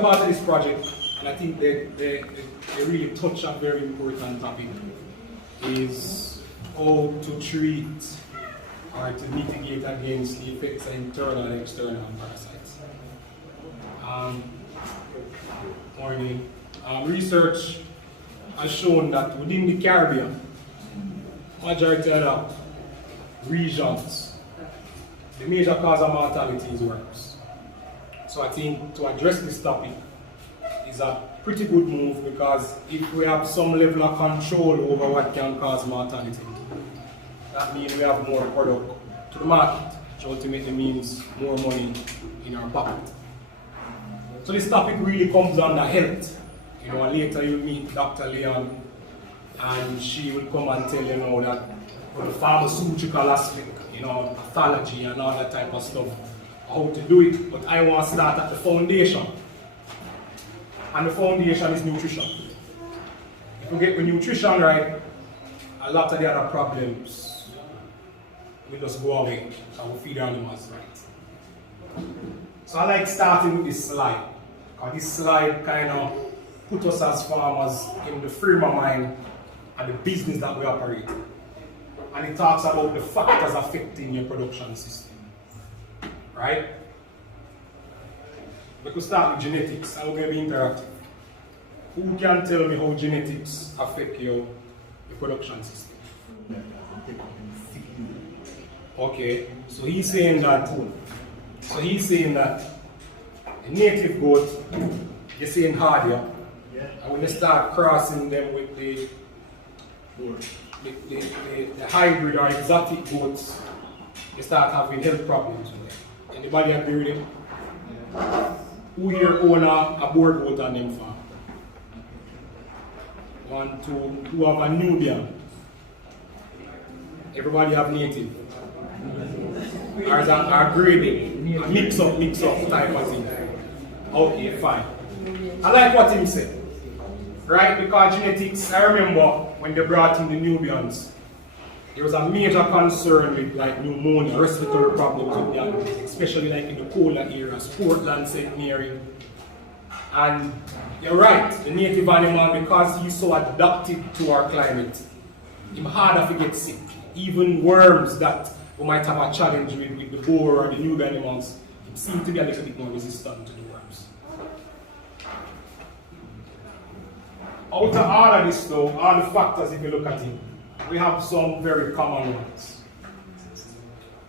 part of this project, and I think they really touch a very important topic, is how to treat or to mitigate against the effects of internal and external parasites. Research has shown that within the Caribbean, majority of the regions, the major cause of mortality is worms. So I think to address this topic is a pretty good move, because if we have some level of control over what can cause mortality, that means we have more product to the market, which ultimately means more money in our pocket. So this topic really comes under health. You know, and later you'll meet Dr. Leon, and she will come and tell you now that for the pharmaceutical aspect, you know, pathology and all that type of stuff, how to do it. But I want to start at the foundation. And the foundation is nutrition. If we get the nutrition right, a lot of the other problems will just go away, and we feed our animals right. So I like starting with this slide, because this slide kind of puts us as farmers in the frame of mind and the business that we operate. And it talks about the factors affecting your production system. Right? We could start with genetics, and we're going to be interactive. Who can tell me how genetics affect your production system? Okay, so he's saying that the native goat, you're saying hardier, and when you start crossing them with the hybrid or exotic goats, you start having health problems with them. Anybody agree with him? Who here own a boar goat on them farm? 1, 2, who have a Nubian? Everybody have native? Or is that grading? A mix up type of thing. Okay, fine. I like what him said. Right? Because genetics, I remember when they brought in the Nubians, there was a major concern with like pneumonia, respiratory problems with the animals, especially like in the colder areas, Portland, St. Mary. And you're right, the native animal, because he's so adapted to our climate, it's harder to get sick. Even worms that we might have a challenge with the boar or the Nubian animals, it seem to be a little bit more resistant to the worms. Out of all of this though, all the factors if you look at it, we have some very common ones.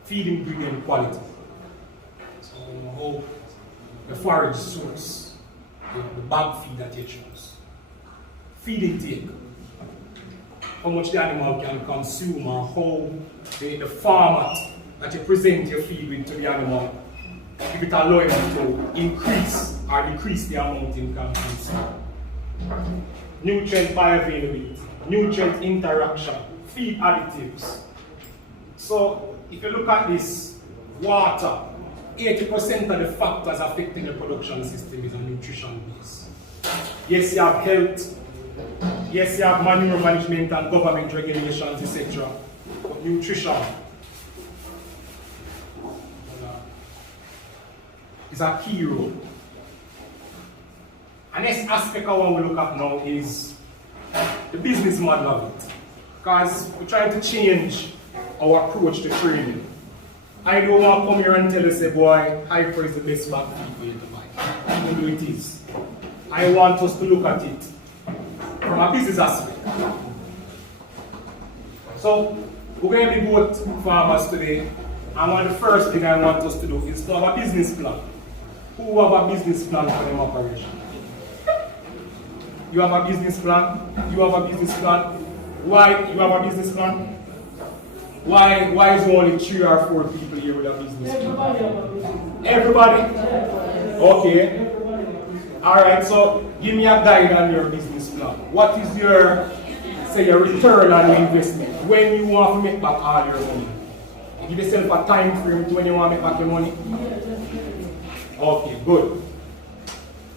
Feed ingredient quality. So how the forage source, the bag feed that you choose. Feed intake. How much the animal can consume, or how the format that you present your feed with to the animal, if it allows you to increase or decrease the amount it can consume. Nutrient bioavailability, nutrient interaction, feed additives. So if you look at this, water, 80% of the factors affecting the production system is a nutrition base. Yes, you have health. Yes, you have manure management and government regulations, etc. But nutrition is a key role. And next aspect I want to look at now is the business model of it. Because we're trying to change our approach to training. I don't want to come here and tell you, say, boy, hyper is the best bag feed for you to buy. Even though it is. I want us to look at it from a business aspect. So, we're going to be both farmers today, and one of the first thing I want us to do is to have a business plan. Who have a business plan for them operation? You have a business plan? You have a business plan? Why you have a business plan? Why is there only 3 or 4 people here with a business plan? Everybody? Okay. Alright, so give me a guide on your business plan. What is your return on your investment? When you want to make back all your money? You give yourself a time frame to when you want to make back your money? Okay, good.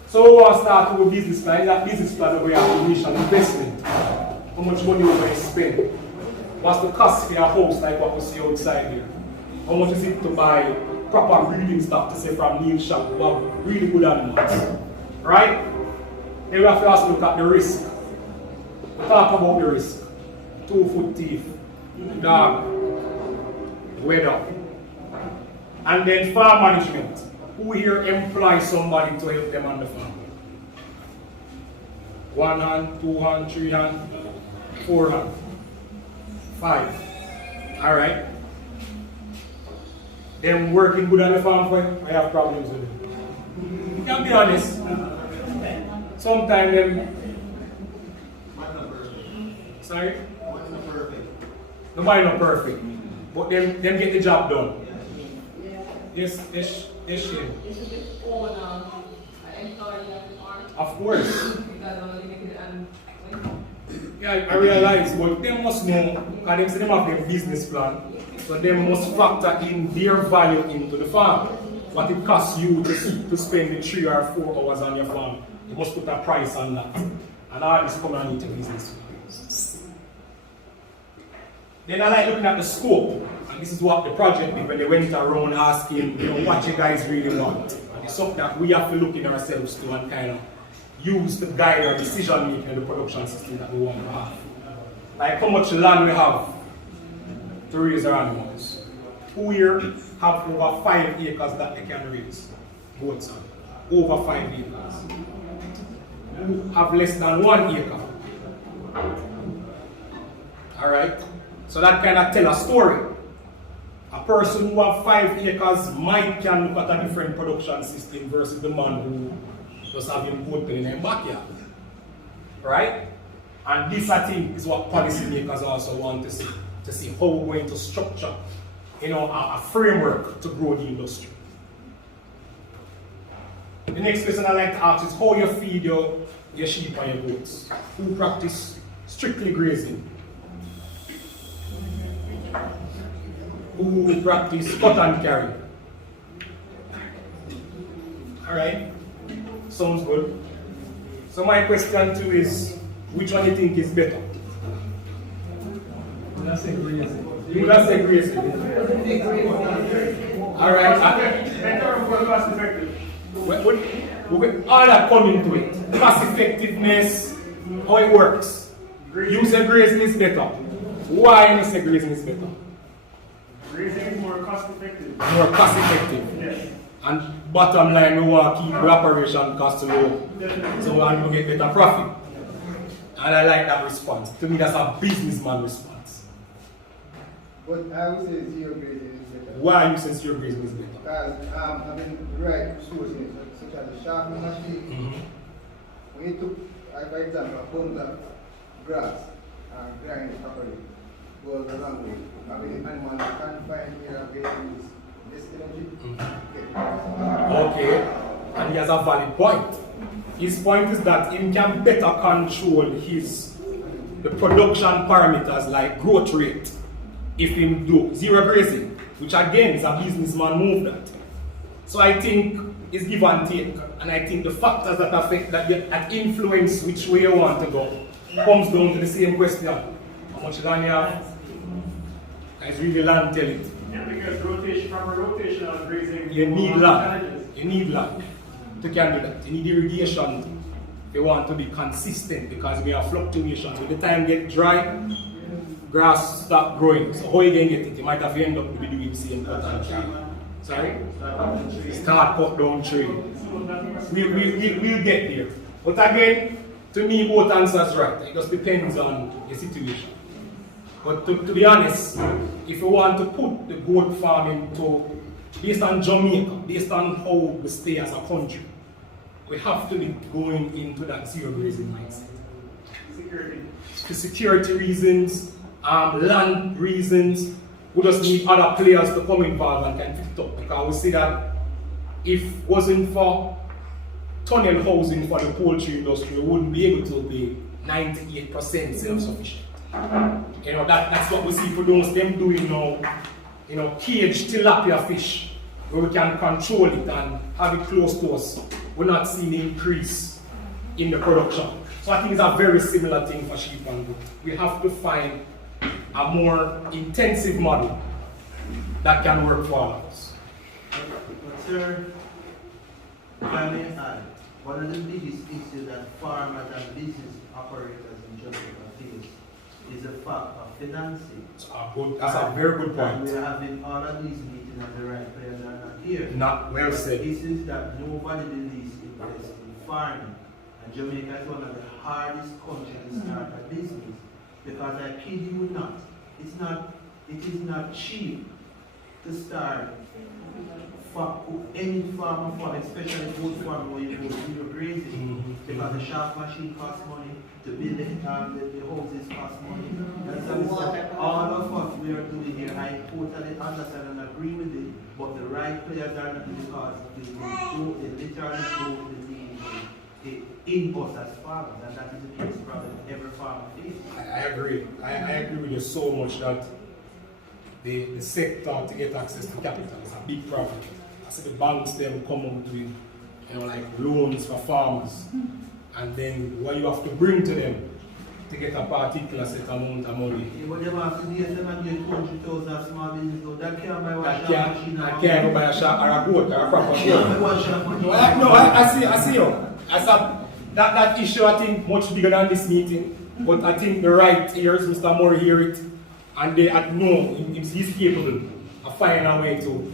So we want to start with a business plan. That business plan where you have initial investment. How much money we're going to spend? What's the cost for your house, like what we see outside here? How much is it to buy proper breeding stock, to say from Neil shop, who have really good animals? right? Then we have to also look at the risk. We talk about the risk. 2-foot thief, dog, weather. And then farm management. Who here employs somebody to help them on the farm? 1 hand, 2 hand, 3 hand, 4 hand, 5. Alright? Them working good on the farm for you, I have problems with them. You can be honest. Sometimes them. Sorry? Nobody not perfect. But them get the job done. Yes, shame. Of course. Yeah, I realize, but they must know, because they say they have their business plan, so they must factor in their value into the farm. What it costs you to spend the 3 or 4 hours on your farm, you must put a price on that. And all this coming on into business. Then I like looking at the scope, and this is what the project did when they went around asking, what you guys really want. And it's something that we have to look in ourselves to and kind of use to guide our decision making in the production system that we want to have. Like how much land we have to raise our animals. Who here have over 5 acres that they can raise goats on? Over 5 acres. Who have less than 1 acre? Alright? So that kind of tell a story. A person who have 5 acres can look at a different production system versus the man who just have him goat in their backyard. Right? And this, I think, is what policymakers also want to see. To see how we're going to structure a framework to grow the industry. The next question I like to ask is how you feed your sheep and your goats. Who practice strictly grazing? Who practice cut and carry? Alright, sounds good. So my question too is, which one do you think is better? I say grazing. You would say grazing. Alright, Better for cost effective. all that come into it. Cost effectiveness, how it works. You say grazing is better. Why you say grazing is better? Grazing is more cost effective. More cost effective. Yes. And bottom line, we want to keep the operation cost low. Definitely. So we want to get better profit. And I like that response. To me, that's a businessman response. But I would say zero grazing is better. Why you say zero grazing is better? Because I mean, right sources, such as the sharpening machine, when you took, for example, a bundle of grass and grind it properly, goes a long way. I mean, the animal can't find here and getting this energy. Okay, and he has a valid point. His point is that he can better control the production parameters like growth rate if he do zero grazing, which again is a businessman move that. So I think it's give and take, and I think the factors that affect that influence which way you want to go comes down to the same question: how much land you have? It's really land tell it. Yeah, because proper rotational grazing. You need land. You need land to can do that. You need irrigation if you want to be consistent, because we have fluctuations. When the time get dry, grass stop growing. So how you can get it? You might have to end up to be doing the same cut and tree. Sorry? Start cut down tree. We'll get there. But again, to me both answers right. It just depends on the situation. But to be honest, if you want to put the goat farming based on Jamaica, based on how we stay as a country, we have to be going into that zero grazing mindset. Security. For security reasons, land reasons, we just need other players to come involved and can pick it up. Because we see that if it wasn't for tunnel housing for the poultry industry, we wouldn't be able to be 98% self-sufficient. That's what we see for those them doing now, caged tilapia fish, where we can control it and have it close to us. We're not seeing an increase in the production. So I think it's a very similar thing for sheep and goat. We have to find a more intensive model that can work for all of us. But sir, if I may add, one of the biggest issues that farmers and business operators in Jamaica face is the fact of financing. That's a very good And point. we're having all of these meetings and the right players are not here. Not well said. This is that nobody believes invests in farming. And Jamaica is one of the hardest countries to start a business. Because I kid you not, it is not cheap to start any farm, especially goat farm where you go to your grazing. Because the shaft machine costs money, to build the houses cost money. That's all of what we are doing here. I totally understand and agree with it, but the right players are not, because they literally don't believe in us as farmers, and that is the biggest problem every farmer faces. I agree. I agree with you so much that the sector to get access to capital is a big problem. I see the banks them come up with like loans for farmers, and then what you have to bring to them to get a particular set amount of money. Yeah, but them have to give them and get 20,000 small business, so that can't buy one That shop machine. can't go buy a shop or a goat or a proper Can't buy goat. one shop machine. I see you. That issue I think much bigger than this meeting, but I think the right ears, Mr. Murray hear it, and they know he's capable of finding a way to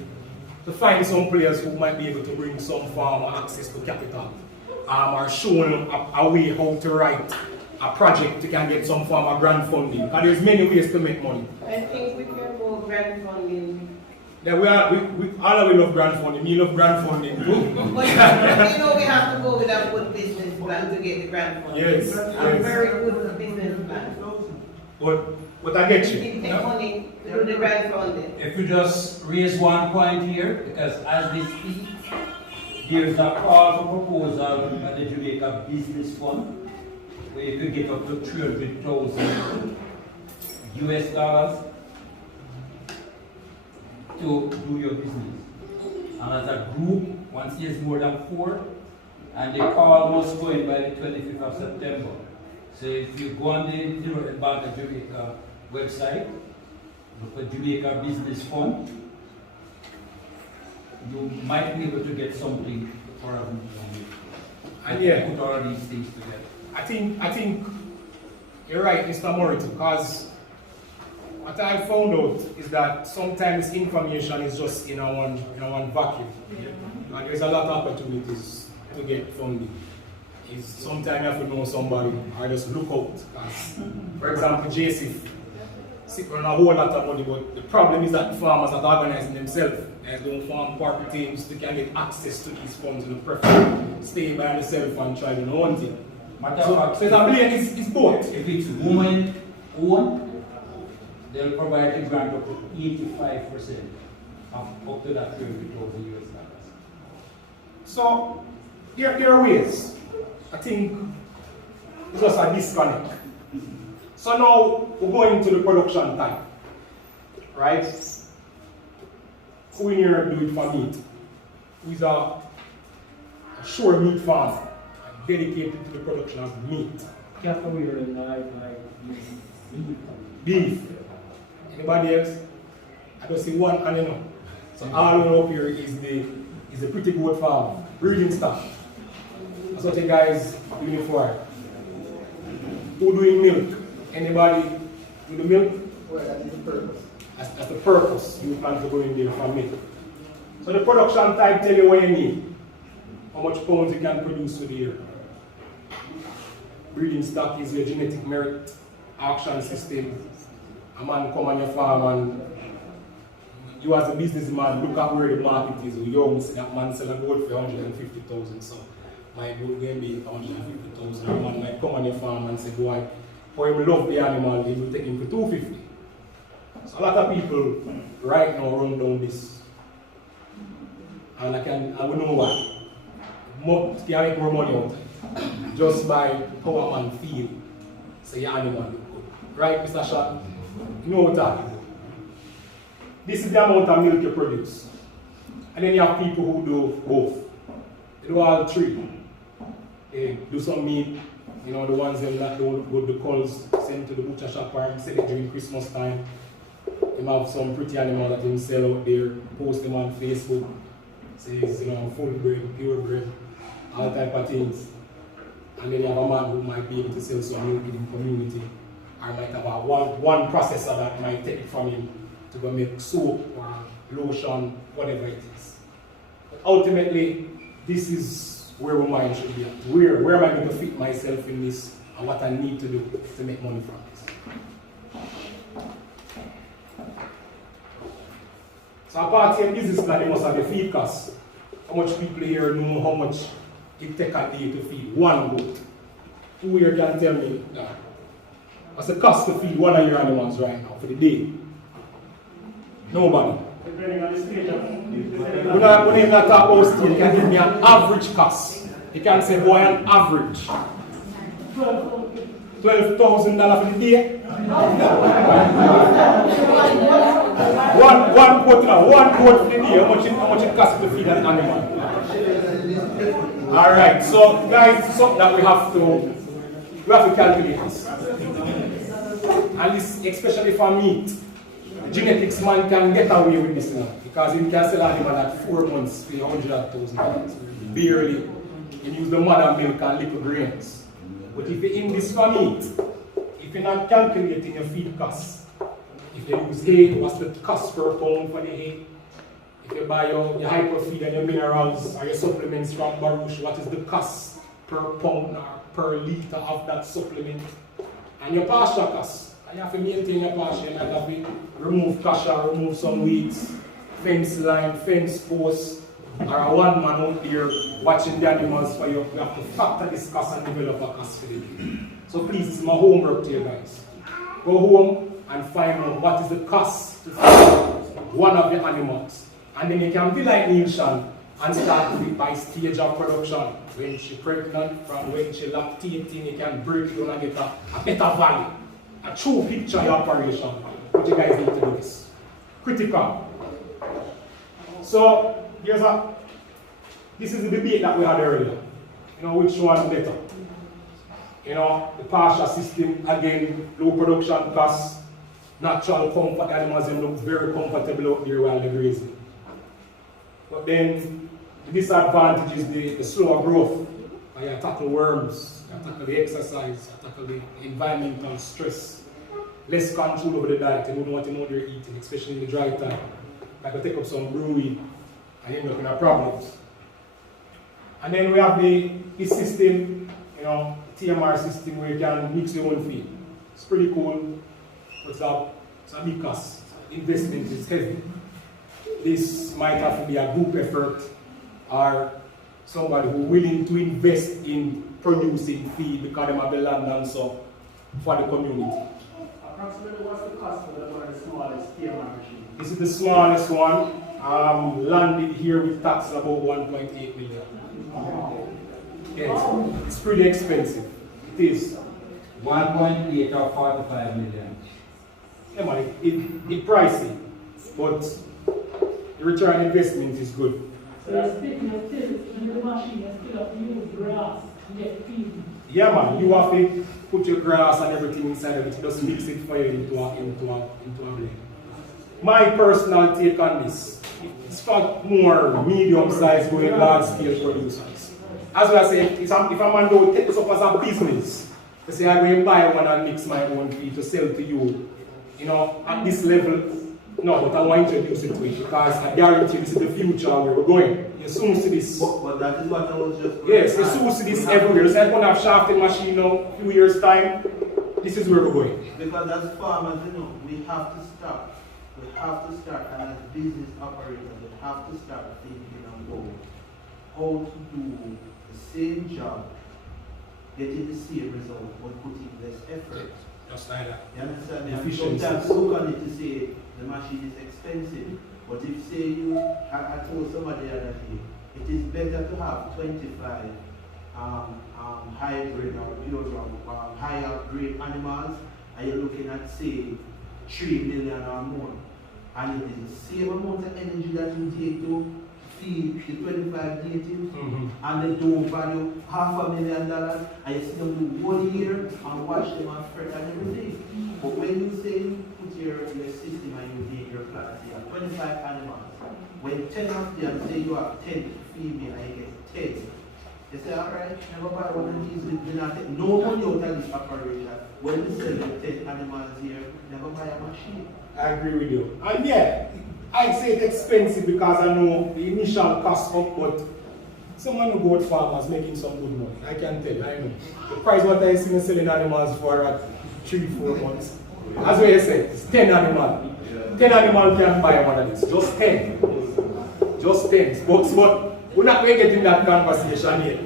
find some players who might be able to bring some form of access to capital, or showing them a way how to write a project to can get some form of grant funding. And there's many ways to make money. I think we can go grant funding. Yeah, we all of we love grant funding. Me love grant funding too. But we have to go with a good business plan to get the grant funding. Yes, A yes. very good business plan. But I get you. You take money to do the grant funding. If you just raise one point here, because as we speak, there's a call for proposal by the Jamaica Business Fund, where you could get up to 300,000 US dollars to do your business. And as a group, once there's more than 4, and the call was going by the 25th of September. So if you go on the Bank of Jamaica website, look for Jamaica Business Fund, you might be able to get something for a And yeah, put all of these things together. I think you're right, Mr. Murray, because what I found out is that sometimes information is just in a one vacuum. And there's a lot of opportunities to get funding. Sometimes you have to know somebody or just look out. For example, JCF sit on a whole lot of money, but the problem is that the farmers are organizing themselves. They don't form corporate teams to can get access to these funds and prefer stay by themselves and try to own it. So it's a blame, it's both. If it's women owned, they'll provide a grant up to 85% up to that 300,000 US dollars. So there are ways. I think it's just a disconnect. So now we're going to the production time, right? Who in here do it for meat? Who is a sure meat farmer and dedicated to the production of meat? Beef. Anybody else? I don't see one and enough. So all up here is the pretty good farm, breeding stuff. That's what you guys doing for. Who doing milk? Anybody do the milk? Well, that is the purpose. That's the purpose you plan to go in there for milk. So the production type tell you what you need. How much pounds you can produce for the year. Breeding stock is your genetic merit auction system. A man come on your farm and you as a businessman look at where the market is. You say that man sell a goat for 150,000. So my goat going to be 150,000. A man might come on your farm and say, boy, for him love the animal, he will take him for 250. So a lot of people right now run down this. And I will know why. Can make more money out of it. Just by how a man feel. Say your animal look good. Right, Mr. Shah? You know what I'm talking about. This is the amount of milk you produce. And then you have people who do both. They do all three. They do some meat, the ones that don't go to the culls, send to the butcher shop or sell it during Christmas time. They have some pretty animal that they sell out there, post them on Facebook, says full bread, pure bread. all type of things. And then you have a man who might be able to sell some milk in the community, or might have a one processor that might take it from him to go make soap or lotion, whatever it is. But ultimately, this is where my mind should be at. Where am I going to fit myself in this, and what I need to do to make money from this. So apart from business plan, they must have a feed cost. How much people here know how much it takes a day to feed one goat? Who here can tell me that? What's the cost to feed one of your animals right now for the day? Nobody. Depending on the stage of When you talk about stage, you can give me an average cost. You can say, boy, an average. $12,000 for the day? One quote for the day, how much it costs to feed an animal? Alright, so guys, it's something that we have to calculate this. And this, especially for meat, genetics man can get away with this now. Because you can sell an animal at 4 months for $100,000. Barely. You use the mother milk and little grains. But if you're in this for meat, if you're not calculating your feed costs, if you use hay, what's the cost per pound for the hay? If you buy your hyperfeed and your minerals or your supplements from Baruch, what is the cost per pound or per litre of that supplement? And your pasture costs. And you have to maintain your pasture. You might have to remove kasha, remove some weeds, fence line, fence posts, or a one man out there watching the animals for you. You have to factor this cost and develop a cost for the day. So please, this is my homework to you guys. Go home and find out what is the cost to feed one of the animals. And then you can be like Nilshan and start with by stage of production. When she's pregnant, from when she lactating, you can break it down and get a better value. A true picture of your operation. But you guys need to do this. Critical. So, this is the debate that we had earlier. You know, which one better? You know, the pasture system, again, low production costs, natural comfort, the animals them look very comfortable out there while they're grazing. But then, the disadvantage is the slower growth. You tackle worms, you tackle the exercise, you tackle the environmental stress. Less control over the diet, you don't know what you know they're eating, especially in the dry time. Like to take up some brewing and end up in our problems. And then we have the system, you know, TMR system where you can mix your own feed. It's pretty cool, but it's a big cost. Investment is heavy. This might have to be a group effort or somebody who is willing to invest in producing feed because they have the land and so for the community. Approximately what's the cost for the smallest TMR machine? This is the smallest one. Landed here with tax about 1.8 million. Yes, it's pretty expensive. It is. 1.8 or 45 million. Yeah, man, it's pricey, but the return on investment is good. So you're speaking of tills in the machine, you still have to use grass to get feed. Yeah, man, you have to put your grass and everything inside of it, just mix it for you into a blend. My personal take on this, it's for more medium-sized, going large-scale producers. As I say, if a man don't take this up as a business, to say I'm going to buy one and mix my own feed to sell to you, you know, at this level, no, but I want to introduce it to you because I guarantee this is the future where we're going. You soon see this. But that is what I was just... Yes, you soon see this everywhere. It's like when I have shafting machine now, a few years' time, this is where we're going. Because as farmers, you know, we have to start. We have to start, and as business operators, we have to start thinking about how to do the same job, getting the same result, but putting less effort. Just like that. You understand? The And efficiency. sometimes look on it to say the machine is expensive, but if say you, I told somebody the other day, it is better to have 25 hybrid or pure higher grade animals, and you're looking at say 3 million or more, and it is the same amount of energy that you take to feed the 25 natives, and they don't value $500,000, and you see them do 1 year and watch them and fret and everything. But when you say you put your system and you make your plants, you have 25 animals. When 10 of them say you have 10 female and you get 10, They say, alright, never buy one of these, we not take no money out of this operation. When we sell the 10 animals here, never buy a machine. I agree with you. And yeah, I say it's expensive because I know the initial cost up, but someone who got farmers making some good money. I can tell you, I know. The price what I see me selling animals for at 3-4 months. As what you said, it's 10 animals. 10 animals can buy one of this. Just 10. Just 10. But we're not going to get in that conversation yet.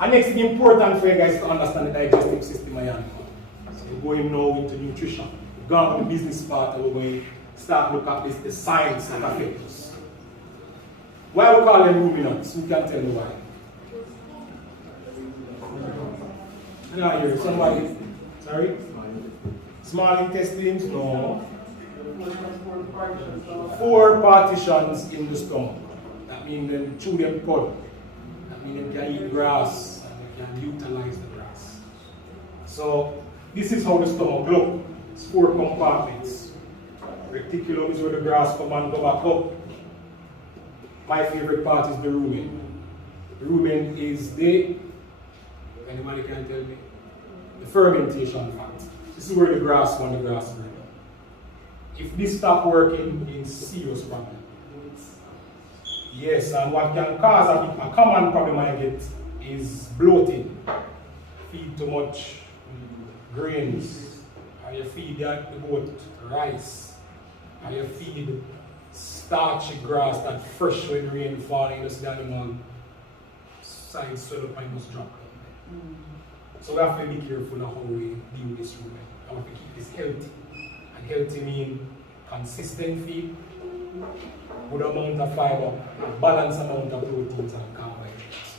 And next thing important for you guys to understand the digestive system of animal. So we're going now into nutrition. We're going to the business part and we're going to start look at the science that affects us. Why we call them ruminants? Who can tell me why? I don't hear somebody. Sorry? Small intestines? No. 4 partitions in the stomach. That means them chew them cud. That means they can eat grass and they can utilize the grass. So this is how the stomach looks. It's 4 compartments. Reticulum is where the grass come and go back up. My favorite part is the rumen. The rumen is anybody can tell me? The fermentation fat. This is where the grass when the grass grows. If this stop working, it's serious problem. Yes, and what can cause a common problem I get is bloating. Feed too much grains, or you feed the goat rice, or you feed starchy grass that fresh when rain falling, just the animal side swell up and just drop. So we have to be careful of how we deal with this rumen. We have to keep this healthy. And healthy means consistent feed, good amount of fiber, and balanced amount of proteins and carbohydrates.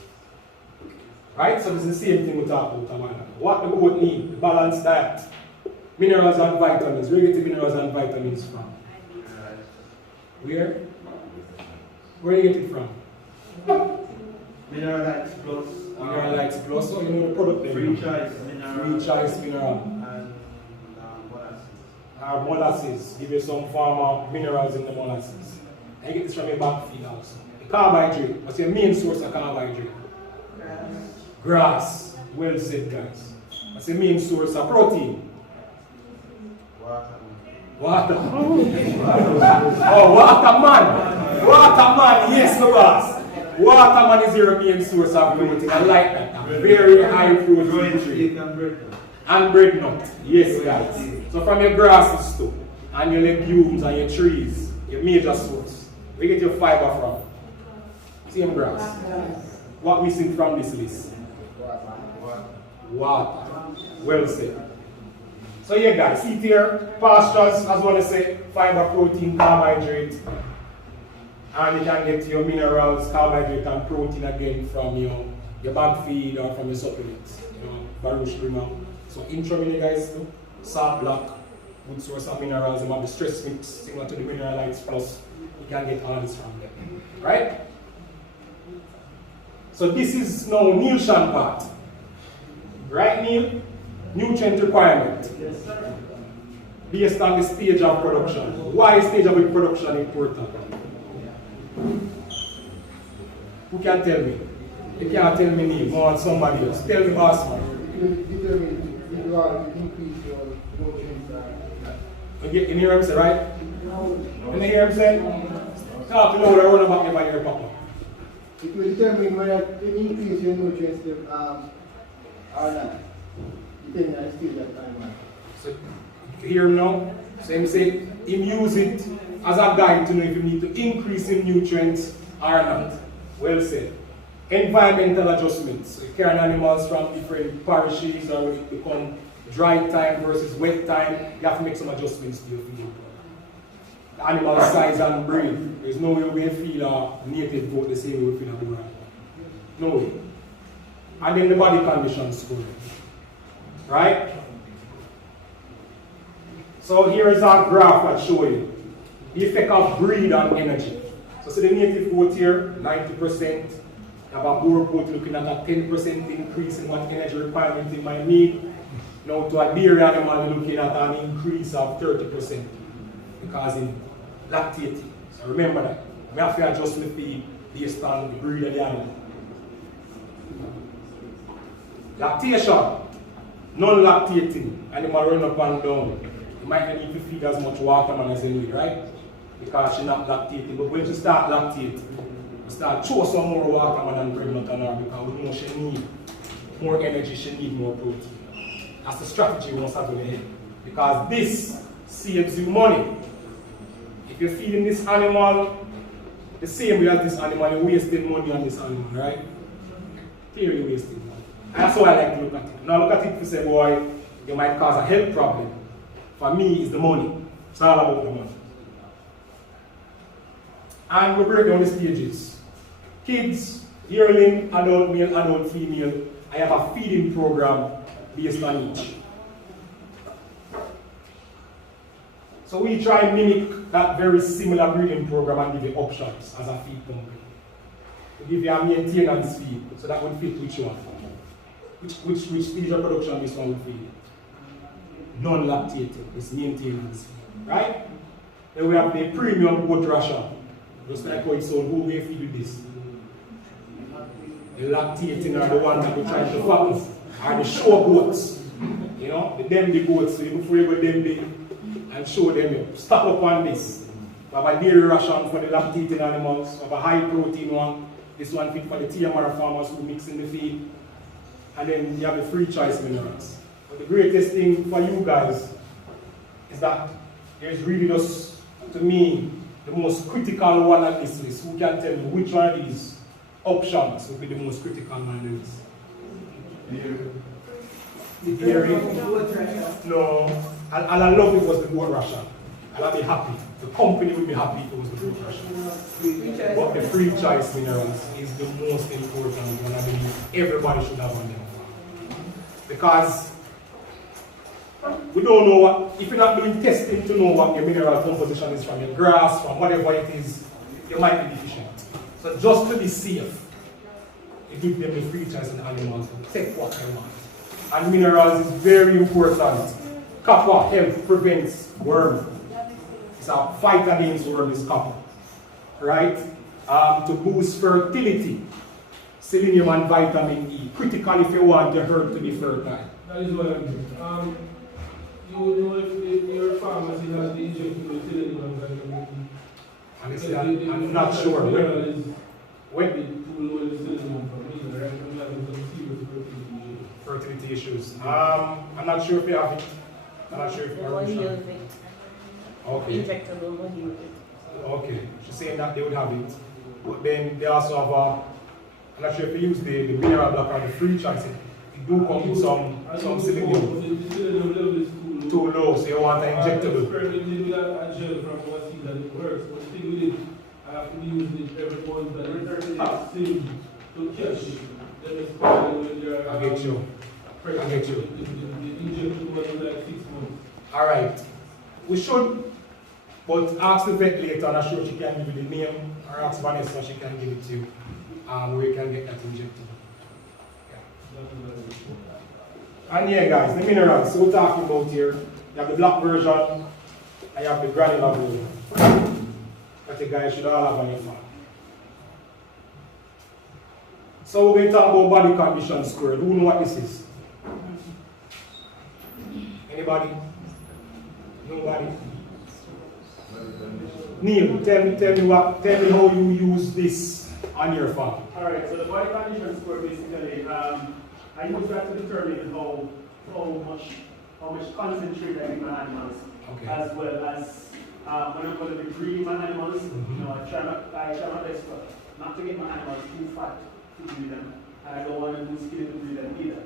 Right? So this is the same thing we talk about a while ago. What the goat need, the balanced diet, minerals and vitamins. Where do you get the minerals and vitamins from? Where? Where do you get it from? Mineralites Plus. Mineralites Plus, so you know the product name. Free choice mineral. Free choice mineral. And molasses. Molasses. Give you some form of minerals in the molasses. And you get this from your back feed also. The carbohydrate. What's your main source of carbohydrate? Grass. Well said, guys. What's your main source of protein? Water. Oh, water man. Water man, yes, the boss. Water man is your main source of protein. I like that. Very high protein. And bread nut. Yes, guys. So from your grasses too, and your legumes and your trees, your major source. Where you get your fiber from? Same grass. What missing from this list? Water. Well said. So yeah guys, see here, pastures, as well as say, fiber, protein, carbohydrate. And you can get your minerals, carbohydrate and protein again from your bag feed or from your supplements. Baruch Prima. So intramine guys too, salt block, good source of minerals, and have the stress mix, similar to the mineralites plus. You can get all this from there. Right? So this is now nutrition part. Right, Neil? Nutrient requirement. Yes, sir. Based on the stage of production. Why is stage of production important? Who can tell me? You can't tell me Neil, more on somebody else. Tell me, boss man. Determine if you are to increase your nutrients. You hear him say, right? You hear him say? Talk louder, run about your ear, Papa. It will determine whether to increase your nutrients or not. Depending on the stage of time. So you hear him now? So him say, him use it as a guide to know if you need to increase in nutrients or not. Well said. Environmental adjustments. So you carry animals from different parishes or it become dry time versus wet time. You have to make some adjustments to your feed. The animal size and breed. There's no way we feel a native goat the same way we feel a bull. No way. And then the body conditions go. Right? So here is our graph that shows you the effect of breed on energy. So see the native goat here, 90%. You have a boar goat looking at a 10% increase in what energy requirement it might need. Now to a dairy animal, you're looking at an increase of 30% because it's lactating. So remember that. We have to adjust the feed based on the breed of the animal. Lactation, non-lactating, animal run up and down. You might not need to feed as much water man as you need, right? Because she's not lactating. But when she start lactating, you start throw some more water man and pregnant on her because we know she need more energy, she need more protein. That's the strategy we must have in the head. Because this saves you money. If you're feeding this animal the same way as this animal, you're wasting money on this animal, right? Clearly you're wasting money. And that's how I like to look at it. Now look at it to say, boy, you might cause a health problem. For me, it's the money. It's all about the money. And we break down the stages. Kids, yearling, adult male, adult female. I have a feeding program based on each. So we try and mimic that very similar breeding program and give you options as a feed company. We give you a maintenance feed, so that would fit which one. Which stage of production this one would feed? Non-lactating, it's maintenance feed, right? Then we have the premium goat ration. Just like how it's sold, who may feed with this? The lactating are the ones that we're trying to fatten, are the show goats. You know, the demi goats, so before you go demi and show them, you stock up on this. We have a dairy ration for the lactating animals, we have a high protein one. This one fit for the TMR farmers who mix in the feed. And then you have the free choice minerals. But the greatest thing for you guys is that there's really just, to me, the most critical one at this list. Who can tell me which one of these options will be the most critical one on the list? Dairy. No. And I love it was the goat ration. And I'll be happy. The company would be happy if it was the goat ration. But the free choice minerals is the most important one. I believe everybody should have on them. Because we don't know what, if you're not doing testing to know what your mineral composition is from your grass, from whatever it is, you might be deficient. So just to be safe, you give them the free choice in animals to take what they want. And minerals is very important. Copper helps prevents worm. It's a fight against worm is copper. Right? To boost fertility. Selenium and vitamin E. Critical if you want your herb to be fertile. That is what I'm doing. You know if your pharmacy has the injection with selenium and vitamin E. Honestly, I'm not sure. When? Fertility issues. I'm not sure if you have it. I'm not sure if you have it. Okay. Injectable money. Okay. She's saying that they would have it. But then they also have I'm not sure if you use the mineral block or the free choice. It do come with some selenium. The selenium level is too low, so you want an injectable. I experimented with a gel from WUSC that it works. But the thing with it, I have to be using it every month and it's same to catch it. Then it's probably when you're I get you. I get you. The injection was like 6 months. Alright. We should, but ask the vet later, and I'm sure she can give you the name, or ask Vanessa, she can give it to you, where you can get that injected. Yeah. And yeah, guys, the minerals, so we're talking about here, you have the black version, and you have the granular version. That you guys should all have on your farm. So we're going to talk about body condition squared. Who know what this is? Anybody? Nobody? Neil, tell me how you use this on your farm. Alright, so the body condition score basically, I use that to determine how much concentrate I give my animals, Okay. as well as when I'm going to be breeding my animals. You know, I try my best not to get my animals too fat to breed them, and I don't want them too skinny to breed them either.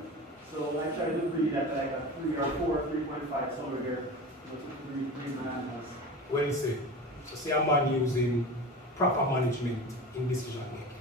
So I try to breed at like a 3 or 4, 3.5 somewhere there, to breed my animals. Well said. So say a man using proper management in decision making.